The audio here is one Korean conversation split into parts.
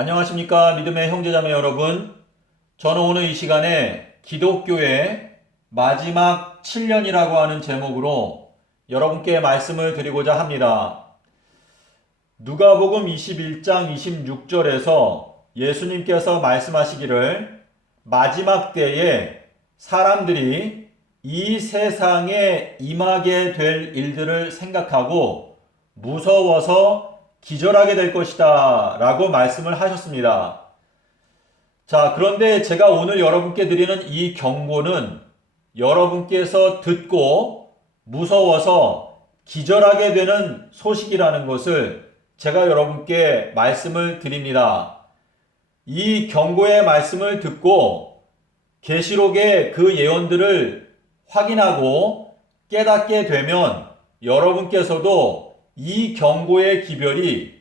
안녕하십니까 믿음의 형제자매 여러분. 저는 오늘 이 시간에 기독교의 마지막 7년이라고 하는 제목으로 여러분께 말씀을 드리고자 합니다. 누가복음 21장 26절에서 예수님께서 말씀하시기를 마지막 때에 사람들이 이 세상에 임하게 될 일들을 생각하고 무서워서 기절하게 될 것이다 라고 말씀을 하셨습니다. 자, 그런데 제가 오늘 여러분께 드리는 이 경고는 여러분께서 듣고 무서워서 기절하게 되는 소식이라는 것을 제가 여러분께 말씀을 드립니다. 이 경고의 말씀을 듣고 계시록의 그 예언들을 확인하고 깨닫게 되면 여러분께서도 이 경고의 기별이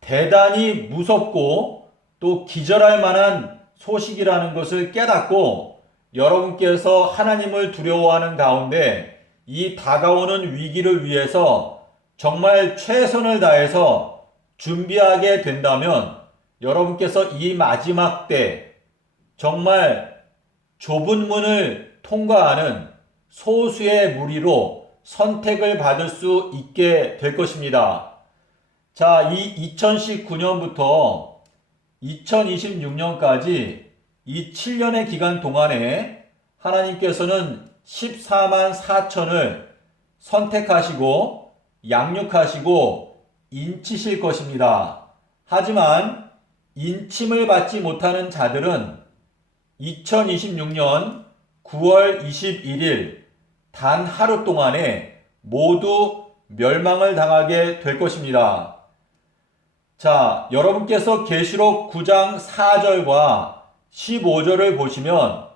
대단히 무섭고 또 기절할 만한 소식이라는 것을 깨닫고 여러분께서 하나님을 두려워하는 가운데 이 다가오는 위기를 위해서 정말 최선을 다해서 준비하게 된다면 여러분께서 이 마지막 때 정말 좁은 문을 통과하는 소수의 무리로 선택을 받을 수 있게 될 것입니다. 자, 이 2019년부터 2026년까지 이 7년의 기간 동안에 하나님께서는 14만 4천을 선택하시고 양육하시고 인치실 것입니다. 하지만 인침을 받지 못하는 자들은 2026년 9월 21일 단 하루 동안에 모두 멸망을 당하게 될 것입니다. 자, 여러분께서 계시록 9장 4절과 15절을 보시면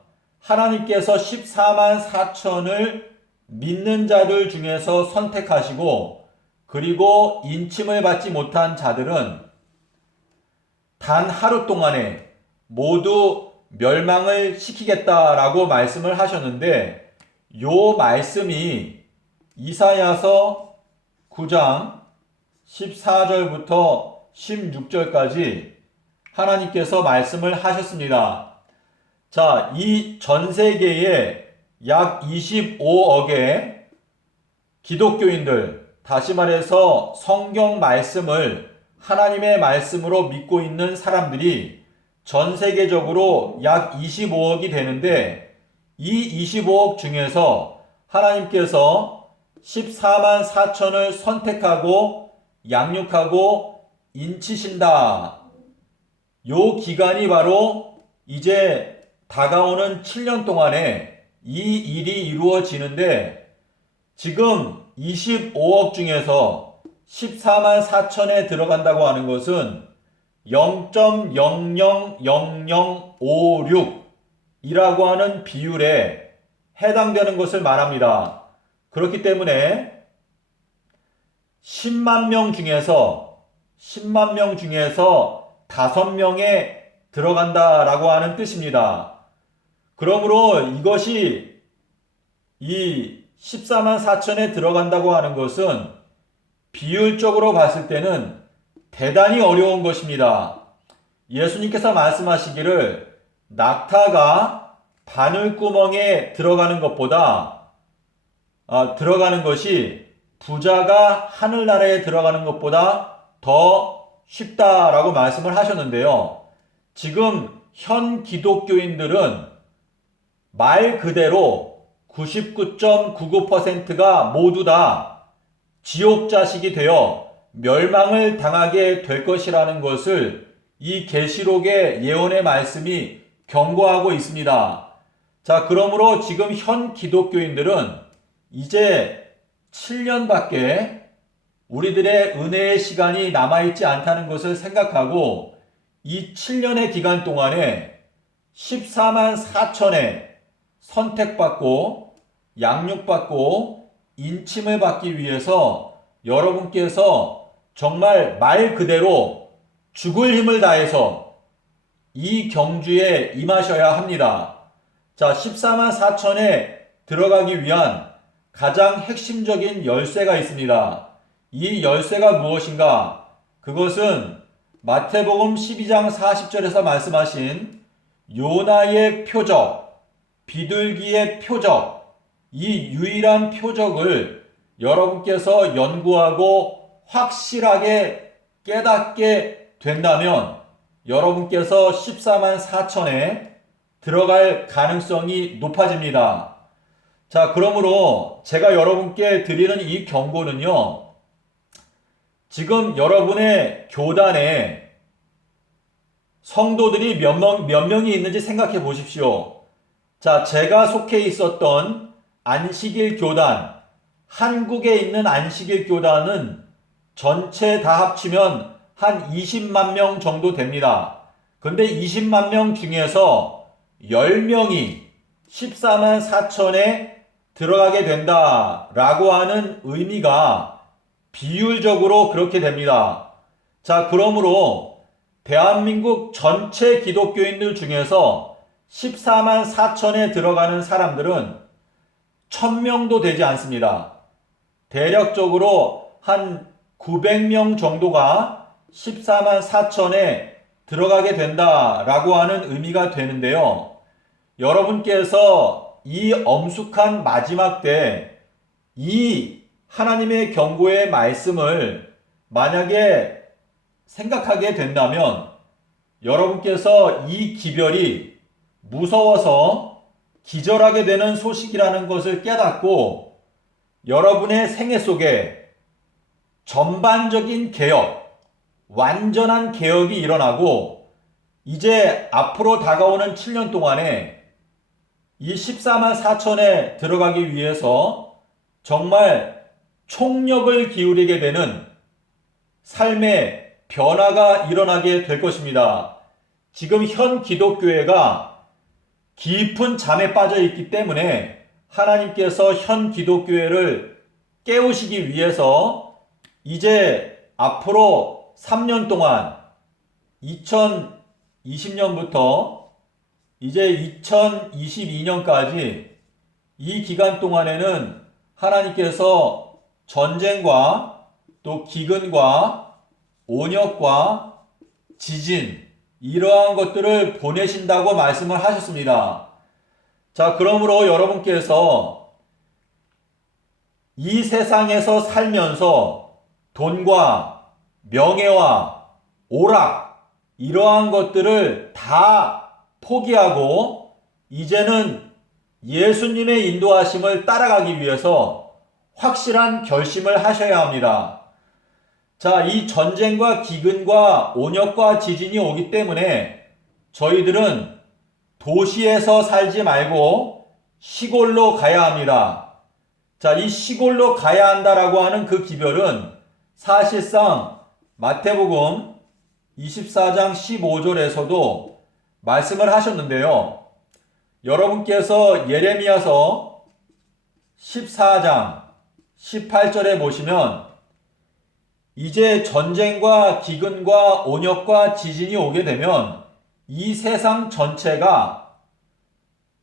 하나님께서 14만 4천을 믿는 자들 중에서 선택하시고 그리고 인침을 받지 못한 자들은 단 하루 동안에 모두 멸망을 시키겠다라고 말씀을 하셨는데 요 말씀이 이사야서 9장 14절부터 16절까지 하나님께서 말씀을 하셨습니다. 자, 이 전 세계에 약 25억의 기독교인들, 다시 말해서 성경 말씀을 하나님의 말씀으로 믿고 있는 사람들이 전 세계적으로 약 25억이 되는데 이 25억 중에서 하나님께서 14만 4천을 선택하고 양육하고 인치신다. 요 기간이 바로 이제 다가오는 7년 동안에 이 일이 이루어지는데 지금 25억 중에서 14만 4천에 들어간다고 하는 것은 0.000056 이라고 하는 비율에 해당되는 것을 말합니다. 그렇기 때문에 10만 명 중에서 5명에 들어간다라고 하는 뜻입니다. 그러므로 이것이 이 14만 4천에 들어간다고 하는 것은 비율적으로 봤을 때는 대단히 어려운 것입니다. 예수님께서 말씀하시기를 낙타가 바늘구멍에 들어가는 것이 부자가 하늘나라에 들어가는 것보다 더 쉽다라고 말씀을 하셨는데요. 지금 현 기독교인들은 말 그대로 99.99%가 모두 다 지옥 자식이 되어 멸망을 당하게 될 것이라는 것을 이 계시록의 예언의 말씀이 경고하고 있습니다. 자, 그러므로 지금 현 기독교인들은 이제 7년밖에 우리들의 은혜의 시간이 남아있지 않다는 것을 생각하고 이 7년의 기간 동안에 14만 4천에 선택받고 양육받고 인침을 받기 위해서 여러분께서 정말 말 그대로 죽을 힘을 다해서 이 경주에 임하셔야 합니다. 자, 14만 4천에 들어가기 위한 가장 핵심적인 열쇠가 있습니다. 이 열쇠가 무엇인가? 그것은 마태복음 12장 40절에서 말씀하신 요나의 표적, 비둘기의 표적, 이 유일한 표적을 여러분께서 연구하고 확실하게 깨닫게 된다면 여러분께서 14만 4천에 들어갈 가능성이 높아집니다. 자, 그러므로 제가 여러분께 드리는 이 경고는요, 지금 여러분의 교단에 성도들이 몇 명이 있는지 생각해 보십시오. 자, 제가 속해 있었던 안식일 교단, 한국에 있는 안식일 교단은 전체 다 합치면 한 20만 명 정도 됩니다. 근데 20만 명 중에서 10명이 14만 4천에 들어가게 된다라고 하는 의미가 비율적으로 그렇게 됩니다. 자, 그러므로 대한민국 전체 기독교인들 중에서 14만 4천에 들어가는 사람들은 1000명도 되지 않습니다. 대략적으로 한 900명 정도가 14만 4천에 들어가게 된다라고 하는 의미가 되는데요. 여러분께서 이 엄숙한 마지막 때 이 하나님의 경고의 말씀을 만약에 생각하게 된다면 여러분께서 이 기별이 무서워서 기절하게 되는 소식이라는 것을 깨닫고 여러분의 생애 속에 전반적인 개혁, 완전한 개혁이 일어나고 이제 앞으로 다가오는 7년 동안에 이 14만 4천에 들어가기 위해서 정말 총력을 기울이게 되는 삶의 변화가 일어나게 될 것입니다. 지금 현 기독교회가 깊은 잠에 빠져 있기 때문에 하나님께서 현 기독교회를 깨우시기 위해서 이제 앞으로 3년 동안 2020년부터 이제 2022년까지 이 기간 동안에는 하나님께서 전쟁과 또 기근과 온역과 지진 이러한 것들을 보내신다고 말씀을 하셨습니다. 자, 그러므로 여러분께서 이 세상에서 살면서 돈과 명예와 오락 이러한 것들을 다 포기하고 이제는 예수님의 인도하심을 따라가기 위해서 확실한 결심을 하셔야 합니다. 자, 이 전쟁과 기근과 온역과 지진이 오기 때문에 저희들은 도시에서 살지 말고 시골로 가야 합니다. 자, 이 시골로 가야 한다라고 하는 그 기별은 사실상 마태복음 24장 15절에서도 말씀을 하셨는데요. 여러분께서 예레미야서 14장 18절에 보시면 이제 전쟁과 기근과 온역과 지진이 오게 되면 이 세상 전체가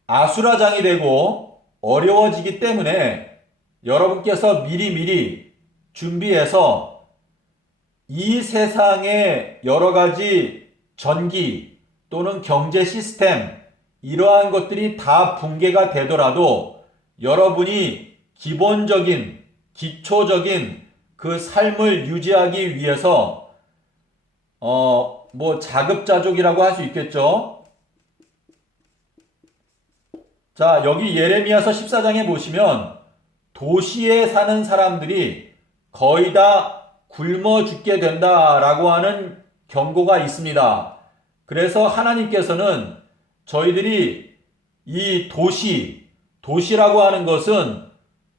아수라장이 되고 어려워지기 때문에 여러분께서 미리미리 준비해서 이 세상의 여러 가지 전기 또는 경제 시스템 이러한 것들이 다 붕괴가 되더라도 여러분이 기본적인 기초적인 그 삶을 유지하기 위해서 자급자족이라고 할 수 있겠죠. 자, 여기 예레미야서 14장에 보시면 도시에 사는 사람들이 거의 다 굶어 죽게 된다라고 하는 경고가 있습니다. 그래서 하나님께서는 저희들이 이 도시라고 하는 것은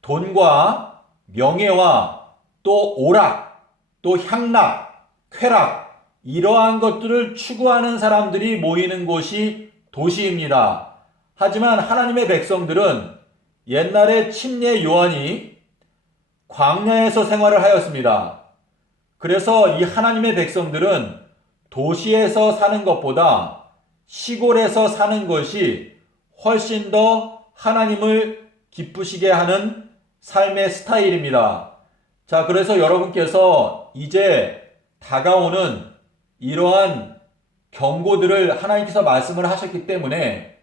돈과 명예와 또 오락, 또 향락, 쾌락 이러한 것들을 추구하는 사람들이 모이는 곳이 도시입니다. 하지만 하나님의 백성들은 옛날에 침례 요한이 광야에서 생활을 하였습니다. 그래서 이 하나님의 백성들은 도시에서 사는 것보다 시골에서 사는 것이 훨씬 더 하나님을 기쁘시게 하는 삶의 스타일입니다. 자, 그래서 여러분께서 이제 다가오는 이러한 경고들을 하나님께서 말씀을 하셨기 때문에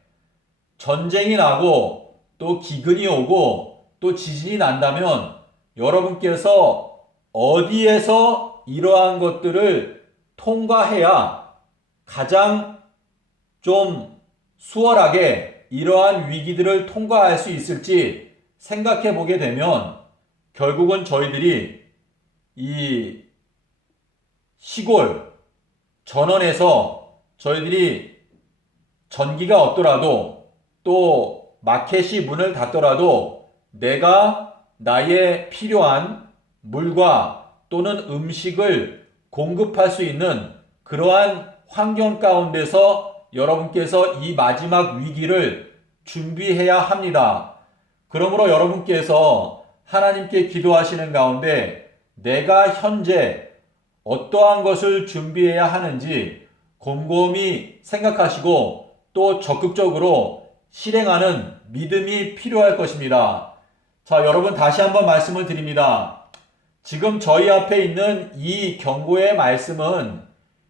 전쟁이 나고 또 기근이 오고 또 지진이 난다면 여러분께서 어디에서 이러한 것들을 통과해야 가장 좀 수월하게 이러한 위기들을 통과할 수 있을지 생각해 보게 되면 결국은 저희들이 이 시골 전원에서 저희들이 전기가 없더라도 또 마켓이 문을 닫더라도 내가 나의 필요한 물과 또는 음식을 공급할 수 있는 그러한 환경 가운데서 여러분께서 이 마지막 위기를 준비해야 합니다. 그러므로 여러분께서 하나님께 기도하시는 가운데 내가 현재 어떠한 것을 준비해야 하는지 곰곰이 생각하시고 또 적극적으로 실행하는 믿음이 필요할 것입니다. 자, 여러분 다시 한번 말씀을 드립니다. 지금 저희 앞에 있는 이 경고의 말씀은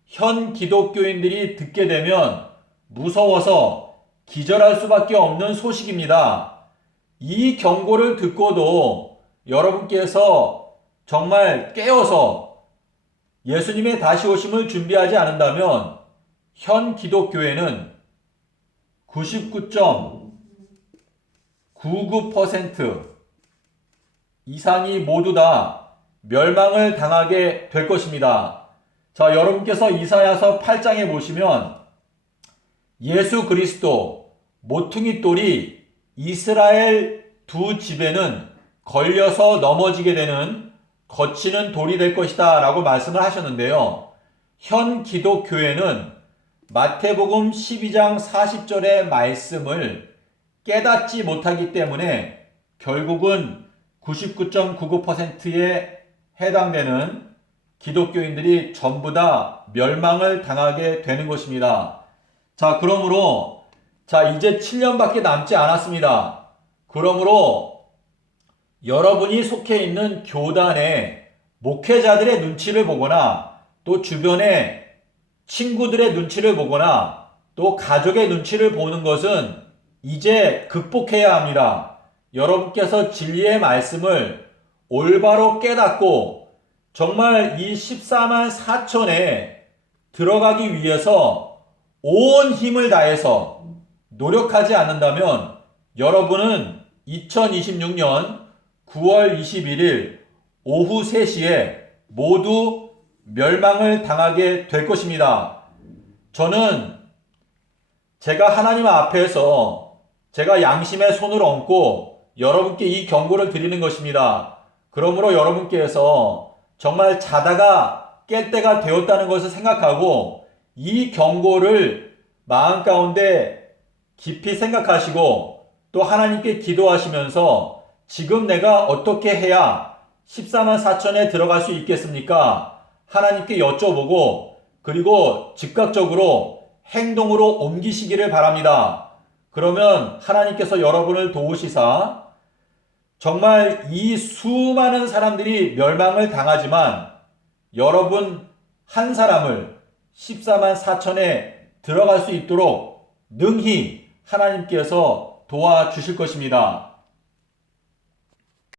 현 기독교인들이 듣게 되면 무서워서 기절할 수밖에 없는 소식입니다. 이 경고를 듣고도 여러분께서 정말 깨어서 예수님의 다시 오심을 준비하지 않는다면 현 기독교회는 99.99% 이상이 모두 다 멸망을 당하게 될 것입니다. 자, 여러분께서 이사야서 8장에 보시면 예수 그리스도 모퉁이 돌이 이스라엘 두 집에는 걸려서 넘어지게 되는 거치는 돌이 될 것이다 라고 말씀을 하셨는데요. 현 기독교회는 마태복음 12장 40절의 말씀을 깨닫지 못하기 때문에 결국은 99.99%에 해당되는 기독교인들이 전부 다 멸망을 당하게 되는 것입니다. 자, 그러므로 이제 7년밖에 남지 않았습니다. 그러므로 여러분이 속해 있는 교단의 목회자들의 눈치를 보거나 또 주변의 친구들의 눈치를 보거나 또 가족의 눈치를 보는 것은 이제 극복해야 합니다. 여러분께서 진리의 말씀을 올바로 깨닫고 정말 이 14만 4천에 들어가기 위해서 온 힘을 다해서 노력하지 않는다면 여러분은 2026년 9월 21일 오후 3시에 모두 멸망을 당하게 될 것입니다. 저는 제가 하나님 앞에서 제가 양심의 손을 얹고 여러분께 이 경고를 드리는 것입니다. 그러므로 여러분께서 정말 자다가 깰 때가 되었다는 것을 생각하고 이 경고를 마음 가운데 깊이 생각하시고 또 하나님께 기도하시면서 지금 내가 어떻게 해야 14만 4천에 들어갈 수 있겠습니까? 하나님께 여쭤보고 그리고 즉각적으로 행동으로 옮기시기를 바랍니다. 그러면 하나님께서 여러분을 도우시사 정말 이 수많은 사람들이 멸망을 당하지만 여러분 한 사람을 14만 4천에 들어갈 수 있도록 능히 하나님께서 도와주실 것입니다.